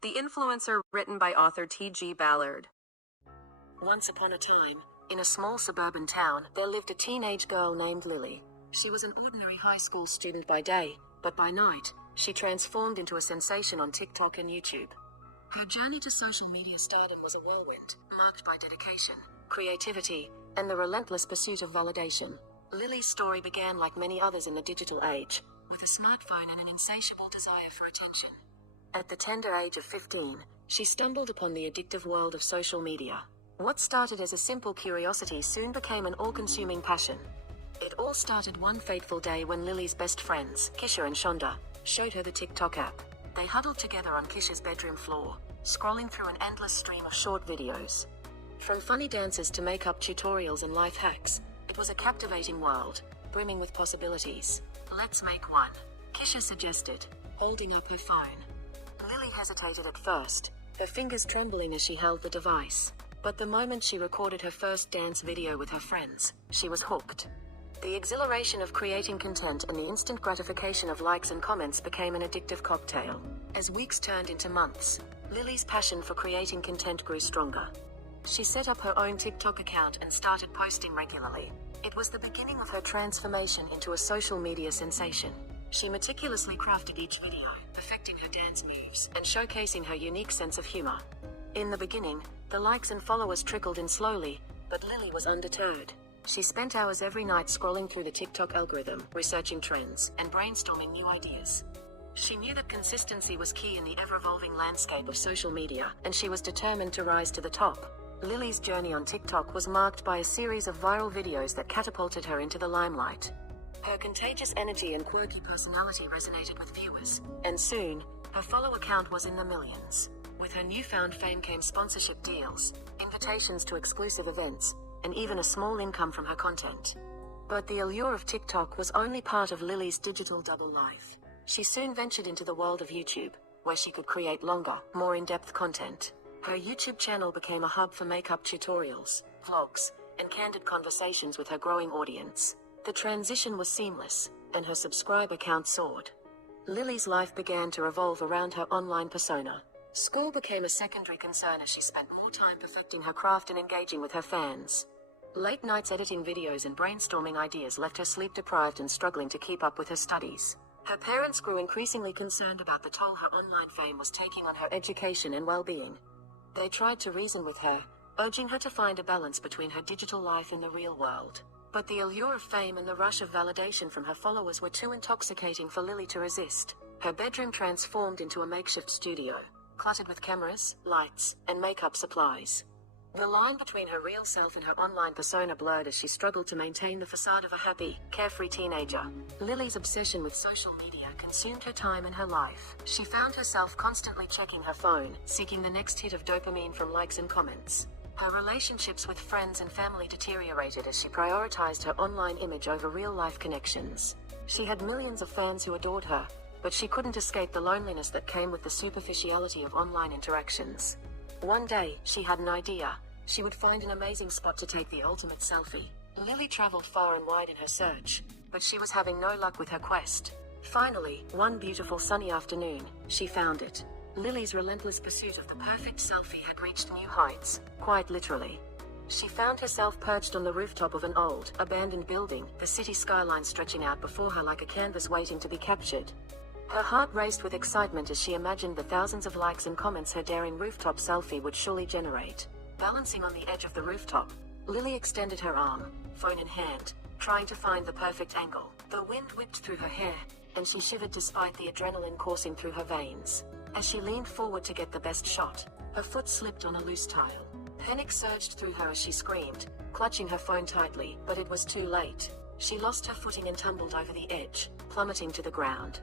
The Influencer, written by author T.G.BALLARD. Once upon a time, in a small suburban town, there lived a teenage girl named Lily. She was an ordinary high school student by day, but by night, she transformed into a sensation on TikTok and YouTube. Her journey to social media stardom was a whirlwind, marked by dedication, creativity, and the relentless pursuit of validation. Lily's story began like many others in the digital age, with a smartphone and an insatiable desire for attention. At the tender age of 15, she stumbled upon the addictive world of social media. What started as a simple curiosity soon became an all-consuming passion. It all started one fateful day when Lily's best friends, Kisha and Shonda, showed her the TikTok app. They huddled together on Kisha's bedroom floor, scrolling through an endless stream of short videos. From funny dances to makeup tutorials and life hacks, it was a captivating world, brimming with possibilities. "Let's make one," Kisha suggested, holding up her phone. Lily hesitated at first, her fingers trembling as she held the device. But the moment she recorded her first dance video with her friends, she was hooked. The exhilaration of creating content and the instant gratification of likes and comments became an addictive cocktail. As weeks turned into months, Lily's passion for creating content grew stronger. She set up her own TikTok account and started posting regularly. It was the beginning of her transformation into a social media sensation. She meticulously crafted each video, perfecting her dance moves and showcasing her unique sense of humor. In the beginning, the likes and followers trickled in slowly, but Lily was undeterred. She spent hours every night scrolling through the TikTok algorithm, researching trends, and brainstorming new ideas. She knew that consistency was key in the ever-evolving landscape of social media, and she was determined to rise to the top. Lily's journey on TikTok was marked by a series of viral videos that catapulted her into the limelight. Her contagious energy and quirky personality resonated with viewers, and soon, her follower count was in the millions. With her newfound fame came sponsorship deals, invitations to exclusive events, and even a small income from her content. But the allure of TikTok was only part of Lily's digital double life. She soon ventured into the world of YouTube, where she could create longer, more in-depth content. Her YouTube channel became a hub for makeup tutorials, vlogs, and candid conversations with her growing audience. The transition was seamless, and her subscriber count soared. Lily's life began to revolve around her online persona. School became a secondary concern as she spent more time perfecting her craft and engaging with her fans. Late nights editing videos and brainstorming ideas left her sleep-deprived and struggling to keep up with her studies. Her parents grew increasingly concerned about the toll her online fame was taking on her education and well-being. They tried to reason with her, urging her to find a balance between her digital life and the real world. But the allure of fame and the rush of validation from her followers were too intoxicating for Lily to resist. Her bedroom transformed into a makeshift studio, cluttered with cameras, lights, and makeup supplies. The line between her real self and her online persona blurred as she struggled to maintain the facade of a happy, carefree teenager. Lily's obsession with social media consumed her time and her life. She found herself constantly checking her phone, seeking the next hit of dopamine from likes and comments. Her relationships with friends and family deteriorated as she prioritized her online image over real-life connections. She had millions of fans who adored her, but she couldn't escape the loneliness that came with the superficiality of online interactions. One day, she had an idea. She would find an amazing spot to take the ultimate selfie. Lily traveled far and wide in her search, but she was having no luck with her quest. Finally, one beautiful sunny afternoon, she found it. Lily's relentless pursuit of the perfect selfie had reached new heights, quite literally. She found herself perched on the rooftop of an old, abandoned building, the city skyline stretching out before her like a canvas waiting to be captured. Her heart raced with excitement as she imagined the thousands of likes and comments her daring rooftop selfie would surely generate. Balancing on the edge of the rooftop, Lily extended her arm, phone in hand, trying to find the perfect angle. The wind whipped through her hair, and she shivered despite the adrenaline coursing through her veins. As she leaned forward to get the best shot, her foot slipped on a loose tile. Panic surged through her as she screamed, clutching her phone tightly, but it was too late. She lost her footing and tumbled over the edge, plummeting to the ground.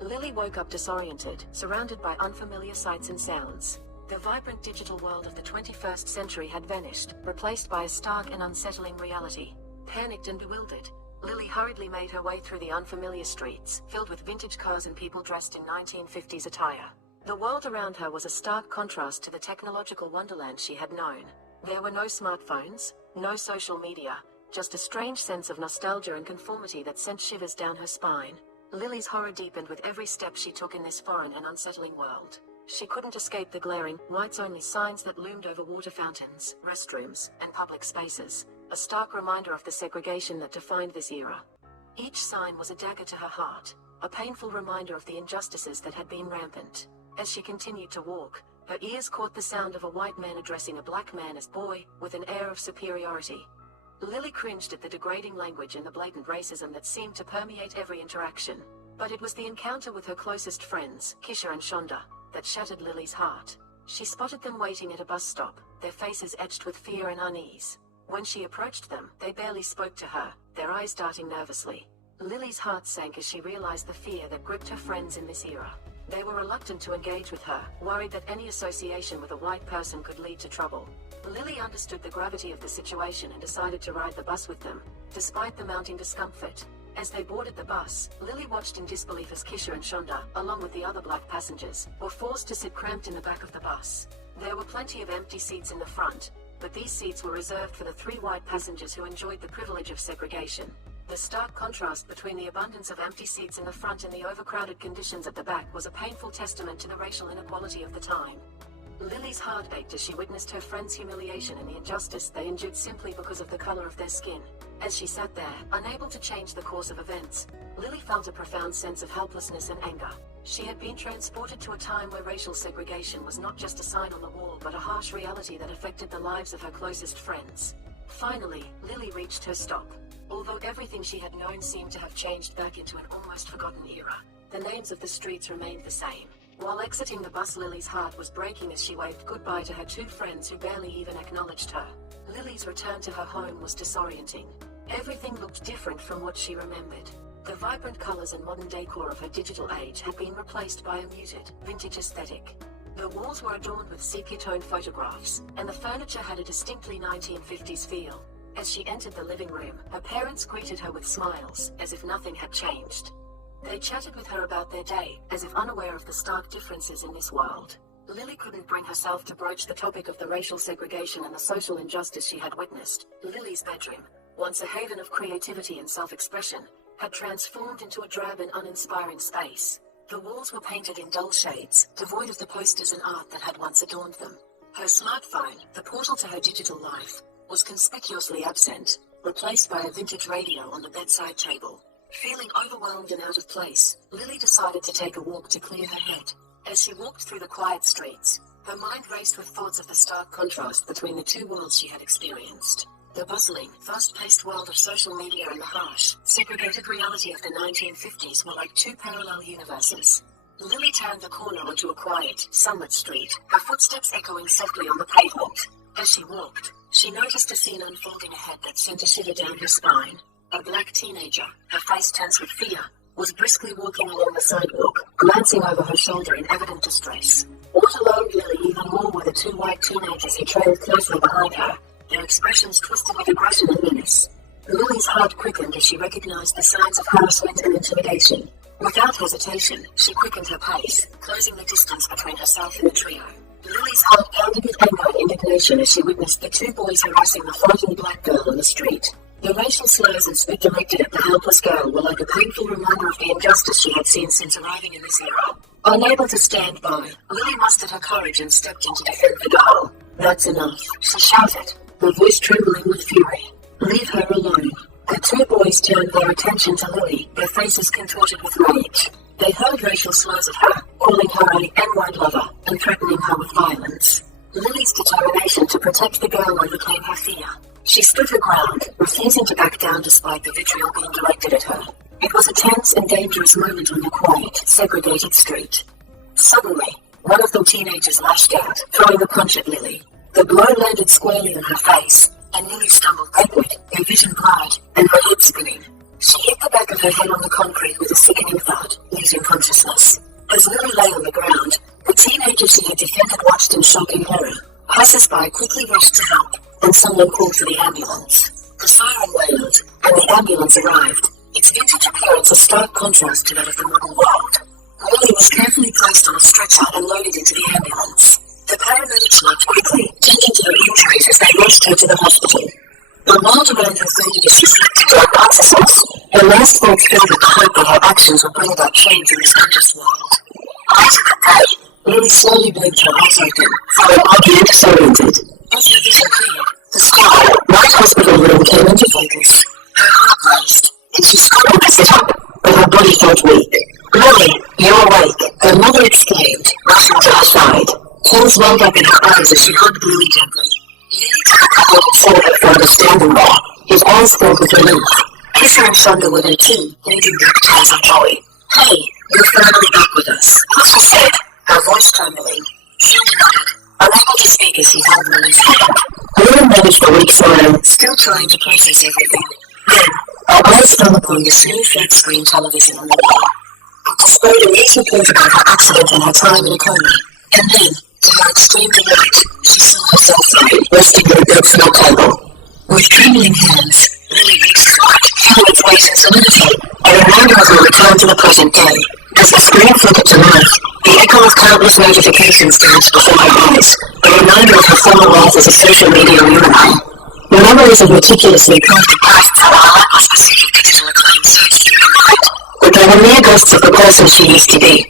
Lily woke up disoriented, surrounded by unfamiliar sights and sounds. The vibrant digital world of the 21st century had vanished, replaced by a stark and unsettling reality. Panicked and bewildered, Lily hurriedly made her way through the unfamiliar streets, filled with vintage cars and people dressed in 1950s attire. The world around her was a stark contrast to the technological wonderland she had known. There were no smartphones, no social media, just a strange sense of nostalgia and conformity that sent shivers down her spine. Lily's horror deepened with every step she took in this foreign and unsettling world. She couldn't escape the glaring, whites-only signs that loomed over water fountains, restrooms, and public spaces, a stark reminder of the segregation that defined this era. Each sign was a dagger to her heart, a painful reminder of the injustices that had been rampant. As she continued to walk, her ears caught the sound of a white man addressing a black man as boy, with an air of superiority. Lily cringed at the degrading language and the blatant racism that seemed to permeate every interaction. But it was the encounter with her closest friends, Kisha and Shonda, that shattered Lily's heart. She spotted them waiting at a bus stop, their faces etched with fear and unease. When she approached them, they barely spoke to her, their eyes darting nervously. Lily's heart sank as she realized the fear that gripped her friends in this era. They were reluctant to engage with her, worried that any association with a white person could lead to trouble. Lily understood the gravity of the situation and decided to ride the bus with them, despite the mounting discomfort. As they boarded the bus, Lily watched in disbelief as Kisha and Shonda, along with the other black passengers, were forced to sit cramped in the back of the bus. There were plenty of empty seats in the front, but these seats were reserved for the 3 white passengers who enjoyed the privilege of segregation. The stark contrast between the abundance of empty seats in the front and the overcrowded conditions at the back was a painful testament to the racial inequality of the time. Lily's heart ached as she witnessed her friends' humiliation and the injustice they endured simply because of the color of their skin. As she sat there, unable to change the course of events, Lily felt a profound sense of helplessness and anger. She had been transported to a time where racial segregation was not just a sign on the wall but a harsh reality that affected the lives of her closest friends. Finally, Lily reached her stop. Although everything she had known seemed to have changed back into an almost forgotten era, the names of the streets remained the same. While exiting the bus, Lily's heart was breaking as she waved goodbye to her 2 friends who barely even acknowledged her. Lily's return to her home was disorienting. Everything looked different from what she remembered. The vibrant colors and modern decor of her digital age had been replaced by a muted, vintage aesthetic. The walls were adorned with sepia-toned photographs, and the furniture had a distinctly 1950s feel. As she entered the living room, her parents greeted her with smiles, as if nothing had changed. They chatted with her about their day, as if unaware of the stark differences in this world. Lily couldn't bring herself to broach the topic of the racial segregation and the social injustice she had witnessed. Lily's bedroom, once a haven of creativity and self-expression, had transformed into a drab and uninspiring space. The walls were painted in dull shades, devoid of the posters and art that had once adorned them. Her smartphone, the portal to her digital life, was conspicuously absent, replaced by a vintage radio on the bedside table. Feeling overwhelmed and out of place, Lily decided to take a walk to clear her head. As she walked through the quiet streets, her mind raced with thoughts of the stark contrast between the 2 worlds she had experienced. The bustling, fast-paced world of social media and the harsh, segregated reality of the 1950s were like 2 parallel universes. Lily turned the corner onto a quiet, sunlit street, her footsteps echoing softly on the pavement. As she walked, she noticed a scene unfolding ahead that sent a shiver down her spine. A black teenager, her face tense with fear, was briskly walking along the sidewalk, glancing over her shoulder in evident distress. What alarmed Lily even more were the 2 white teenagers who trailed closely behind her, their expressions twisted with aggression and menace. Lily's heart quickened as she recognized the signs of harassment and intimidation. Without hesitation, she quickened her pace, closing the distance between herself and the trio. Lily's heart pounded with anger and indignation as she witnessed the 2 boys harassing the frightened black girl on the street. The racial slurs and spit directed at the helpless girl were like a painful reminder of the injustice she had seen since arriving in this era. Unable to stand by, Lily mustered her courage and stepped in to defend the girl. "That's enough," she shouted, her voice trembling with fury. "Leave her alone." The 2 boys turned their attention to Lily, their faces contorted with rage. They hurled racial slurs at her, calling her a N-word lover and threatening her with violence. Lily's determination to protect the girl overcame her fear. She stood her ground, refusing to back down despite the vitriol being directed at her. It was a tense and dangerous moment on the quiet, segregated street. Suddenly, one of the teenagers lashed out, throwing a punch at Lily. The blow landed squarely on her face, and Lily stumbled backward, her vision blurred, and her head spinning. She hit the back of her head on the concrete with a sickening thud, losing consciousness. As Lily lay on the ground, the teenager she had defended watched in shocking horror. Passers-by quickly rushed to help, and someone called for the ambulance. The siren wailed, and the ambulance arrived, its vintage appearance a stark contrast to that of the modern world. Lily was carefully placed on a stretcher and loaded into the ambulance. The paramedics worked quickly, tending to her injuries as they rushed her to the hospital. The world around her faded as she flicked into unconsciousness. Her last thoughts filled with the hope that her actions would bring about change in this unjust world. Later that day, Lily slowly blinked her eyes open, followed oddly disoriented. As her vision cleared, the scar, right hospital room came into focus. Her heart raced, and she struggled to sit up, but her body felt weak. Lily, you're awake, her mother exclaimed, rushing to her side. Tears welled up in her eyes as she hugged Lily gently. Lily took a couple of forward for understanding there, his eyes filled with relief. Kiss her and shoulder with her too, holding back tears of joy. Hey, you're finally back with us, she said, her voice trembling. Sandy nodded, unable to speak as he held Lily's hand. Lily managed a weak smile, still trying to process everything. Then, her eyes fell upon the small flat screen television on the wall. It displayed a news report about her accident and her time in a coma. And then, to her extreme delight, she saw herself lying, resting on a bedside table. With trembling hands, Lily reached for it, feeling its weight and solidity, a reminder of her return to the present day. As the screen flickered to life, the echo of countless notifications danced before her eyes, a reminder of her former life as a social media luminary. The memories of meticulously crafted posts and relentless pursuit of digital acclaim surged through her mind, but they were mere ghosts of the person she used to be.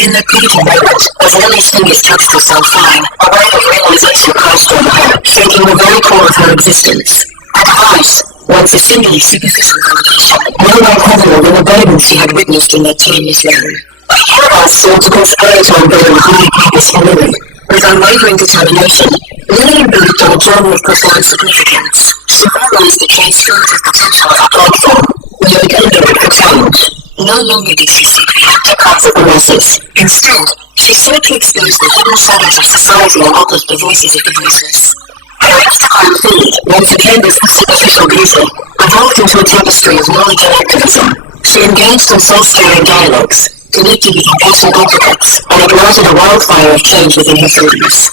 In the pivotal moment, as Lily's fingers touched her self-fine, a wave of realization crashed over her, shaking the very core of her existence. At heart, once a singularly superficial validation, no more heavier than the burdens she had witnessed in that timeless realm. A universe sought to conspire to unveil a higher purpose for Lily. With unwavering determination, Lily embarked on a journey of profound significance. She realized the transformative potential of her platform, knowing under it for change. No longer did she seek the afterclass of the masses. Instead, she sought to expose the hidden shadows of society and uplift the voices of the voiceless. Her Instagram feed, once akin to superficial beauty, evolved into a tapestry of knowledge and activism. She engaged in soul-stirring dialogues, connected with impassioned advocates, and ignited a wildfire of change within her followers.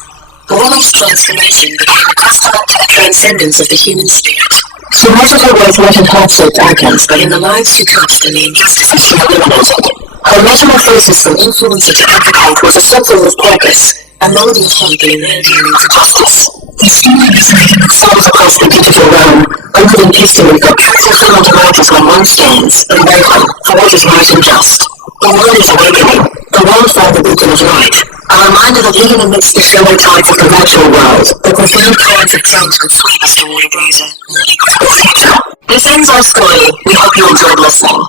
Lily's transformation became a testament to the transcendence of the human spirit. She measured her worth not in heart-shaped icons, but in the lives she touched and the injustices she eliminated. Her metamorphosis from influencer to advocate was a symbol of purpose, a melody of hope in a world yearning for justice. The story resonated with souls across the digital realm, a living testament that true fulfillment emerges when one stands, in waiting, for what is right and just. In Lily's awakening, the world found the beacon of light, a reminder that even amidst the shallow tides of the virtual world, the profound currents of change could sweep us toward a brighter, more equitable future. This ends our story. We hope you enjoyed listening.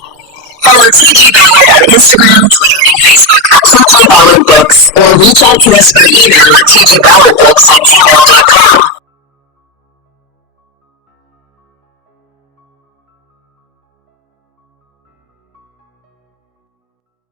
Follow T.G.BALLARD on Instagram, Twitter, and Facebook at T.G.BALLARD Books, or reach out to us by email at tgballardbooks@gmail.com.